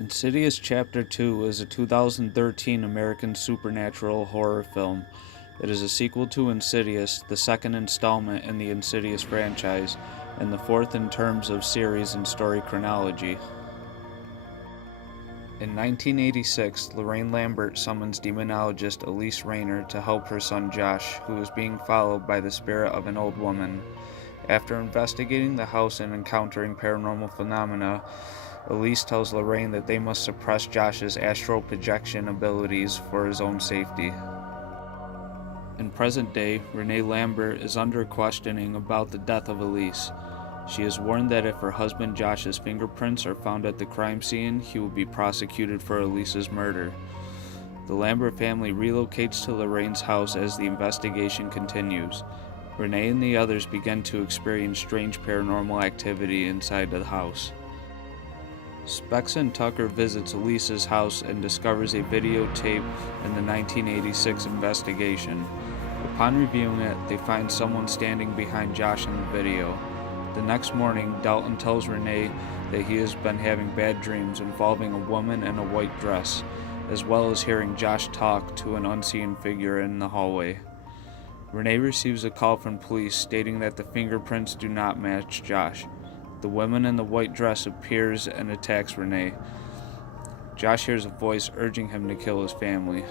Insidious Chapter 2 is a 2013 American supernatural horror film. It is a sequel to Insidious, the second installment in the Insidious franchise, and the fourth in terms of series and story chronology. In 1986, Lorraine Lambert summons demonologist Elise Rayner to help her son Josh, who is being followed by the spirit of an old woman. After investigating the house and encountering paranormal phenomena, Elise tells Lorraine that they must suppress Josh's astral projection abilities for his own safety. In present day, Renee Lambert is under questioning about the death of Elise. She is warned that if her husband Josh's fingerprints are found at the crime scene, he will be prosecuted for Elise's murder. The Lambert family relocates to Lorraine's house as the investigation continues. Renee and the others begin to experience strange paranormal activity inside the house. Specs and Tucker visits Elise's house and discovers a videotape in the 1986 investigation. Upon reviewing it, they find someone standing behind Josh in the video. The next morning, Dalton tells Renee that he has been having bad dreams involving a woman in a white dress, as well as hearing Josh talk to an unseen figure in the hallway. Renee receives a call from police stating that the fingerprints do not match Josh. The woman in the white dress appears and attacks Renee. Josh hears a voice urging him to kill his family.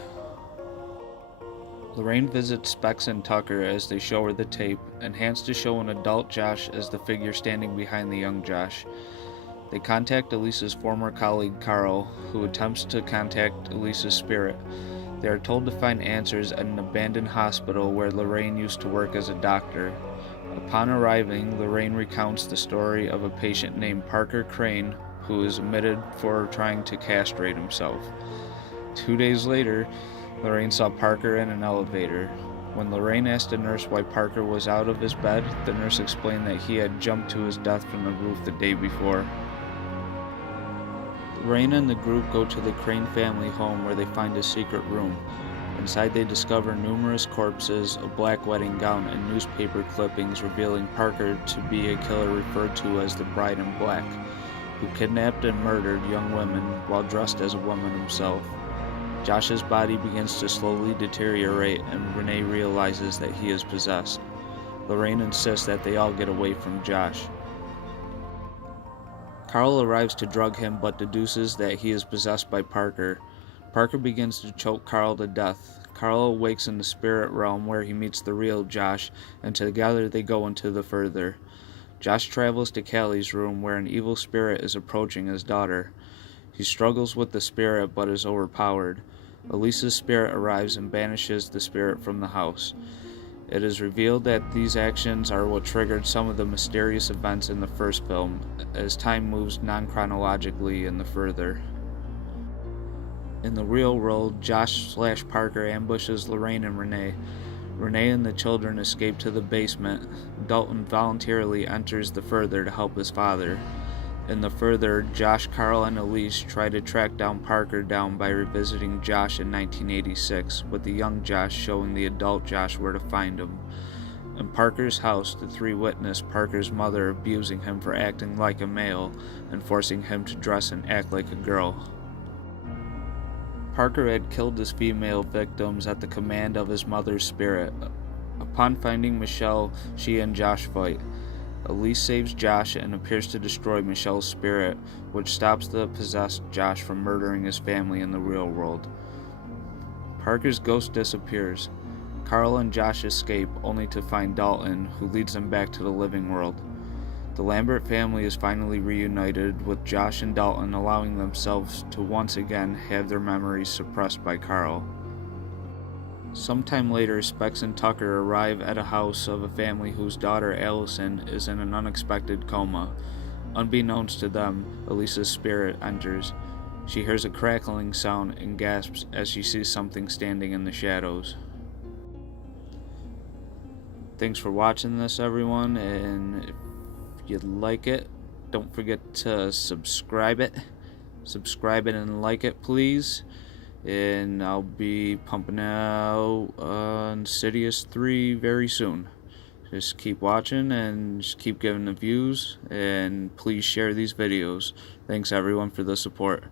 Lorraine visits Specs and Tucker as they show her the tape, enhanced to show an adult Josh as the figure standing behind the young Josh. They contact Elise's former colleague Carl, who attempts to contact Elise's spirit. They are told to find answers at an abandoned hospital where Lorraine used to work as a doctor. Upon arriving, Lorraine recounts the story of a patient named Parker Crane who is admitted for trying to castrate himself. 2 days later, Lorraine saw Parker in an elevator. When Lorraine asked a nurse why Parker was out of his bed, the nurse explained that he had jumped to his death from the roof the day before. Lorraine and the group go to the Crane family home where they find a secret room. Inside they discover numerous corpses, a black wedding gown, and newspaper clippings revealing Parker to be a killer referred to as the Bride in Black, who kidnapped and murdered young women while dressed as a woman himself. Josh's body begins to slowly deteriorate and Renee realizes that he is possessed. Lorraine insists that they all get away from Josh. Carl arrives to drug him but deduces that he is possessed by Parker. Parker begins to choke Carl to death. Carl awakes in the spirit realm where he meets the real Josh, and together they go into the further. Josh travels to Callie's room where an evil spirit is approaching his daughter. He struggles with the spirit but is overpowered. Elise's spirit arrives and banishes the spirit from the house. It is revealed that these actions are what triggered some of the mysterious events in the first film, as time moves non-chronologically in the further. In the real world, Josh/Parker ambushes Lorraine and Renee. Renee and the children escape to the basement. Dalton voluntarily enters the further to help his father. In the further, Josh, Carl, and Elise try to track down Parker by revisiting Josh in 1986, with the young Josh showing the adult Josh where to find him. In Parker's house, the three witness Parker's mother abusing him for acting like a male and forcing him to dress and act like a girl. Parker had killed his female victims at the command of his mother's spirit. Upon finding Michelle, she and Josh fight. Elise saves Josh and appears to destroy Michelle's spirit, which stops the possessed Josh from murdering his family in the real world. Parker's ghost disappears. Carl and Josh escape, only to find Dalton, who leads them back to the living world. The Lambert family is finally reunited, with Josh and Dalton allowing themselves to once again have their memories suppressed by Carl. Sometime later, Specs and Tucker arrive at a house of a family whose daughter Allison is in an unexpected coma. Unbeknownst to them, Elisa's spirit enters. She hears a crackling sound and gasps as she sees something standing in the shadows. Thanks for watching this, everyone, and if you like it, don't forget to subscribe it and like it, please. And I'll be pumping out Insidious 3 very soon. Just keep watching and just keep giving the views, and please share these videos. Thanks everyone for the support.